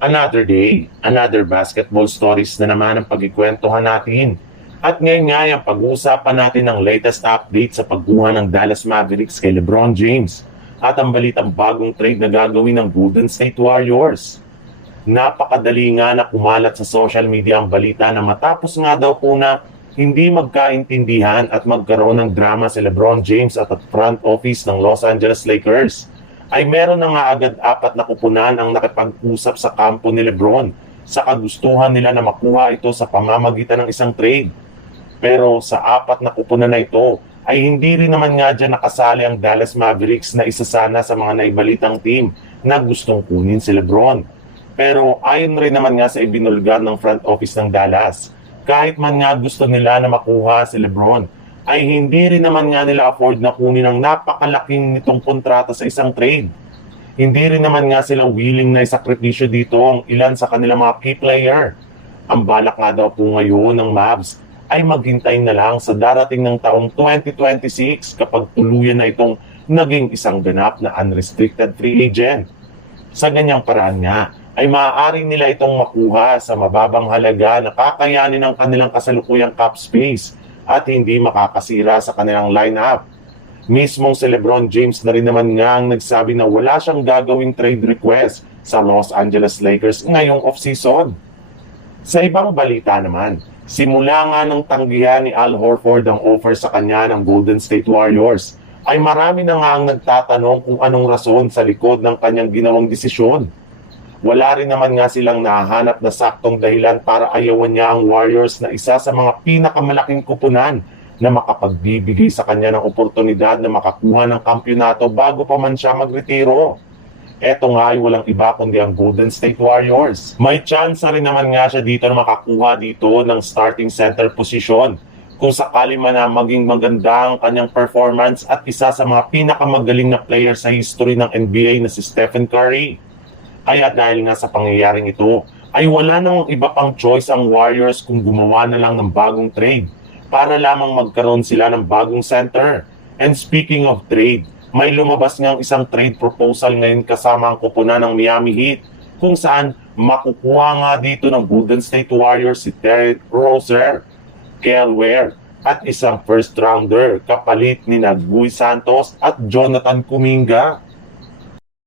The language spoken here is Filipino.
Another day, another basketball stories na naman ang pagkikwentuhan natin. At ngayon nga yung pag-uusapan natin ng latest update sa pagkuha ng Dallas Mavericks kay LeBron James at ang balitang bagong trade na gagawin ng Golden State Warriors. Napakadali nga na kumalat sa social media ang balita na matapos nga daw po na hindi magkaintindihan at magkaroon ng drama si LeBron James at front office ng Los Angeles Lakers, ay meron na nga agad 4 na kupunan ang nakipag-usap sa kampo ni LeBron sa kagustuhan nila na makuha ito sa pamamagitan ng isang trade. Pero sa 4 na kupunan na ito ay hindi rin naman nga dyan nakasali ang Dallas Mavericks na isa sana sa mga naibalitang team na gustong kunin si LeBron. Pero ayon rin naman nga sa ibinulgar ng front office ng Dallas, kahit man nga gusto nila na makuha si LeBron, ay hindi rin naman nga nila afford na kunin ang napakalaking nitong kontrata sa isang trade. Hindi rin naman nga sila willing na isakripisyo dito ang ilan sa kanilang mga key player. Ang balak nga daw po ngayon ng Mavs ay maghintay na lang sa darating ng taong 2026 kapag tuluyan na itong naging isang ganap na unrestricted free agent. Sa ganyang paraan nga, ay maaaring nila itong makuha sa mababang halaga na kakayanin ng kanilang kasalukuyang cap space at hindi makakasira sa kanilang lineup. Mismong si LeBron James na rin naman nga ang nagsabi na wala siyang gagawing trade request sa Los Angeles Lakers ngayong off-season. Sa ibang balita naman, simula nga ng tanggihan ni Al Horford ang offer sa kanya ng Golden State Warriors, ay marami na nga ang nagtatanong kung anong rason sa likod ng kanyang ginawang desisyon. Wala rin naman nga silang nahanap na saktong dahilan para ayawan niya ang Warriors na isa sa mga pinakamalaking kupunan na makapagbibigay sa kanya ng oportunidad na makakuha ng kampyonato bago pa man siya magretiro. Eto nga ay walang iba kundi ang Golden State Warriors. May chance rin naman nga siya dito na makakuha dito ng starting center position kung sakali man na maging maganda ang kanyang performance at isa sa mga pinakamagaling na player sa history ng NBA na si Stephen Curry. Kaya dahil nga sa pangyayaring ito, ay wala nang iba pang choice ang Warriors kung gumawa na lang ng bagong trade para lamang magkaroon sila ng bagong center. And speaking of trade, may lumabas ngang isang trade proposal ngayon kasama ang kupunan ng Miami Heat kung saan makukuha nga dito ng Golden State Warriors si Terry Rozier, Kel Ware at isang first rounder kapalit ni Guy Santos at Jonathan Kuminga.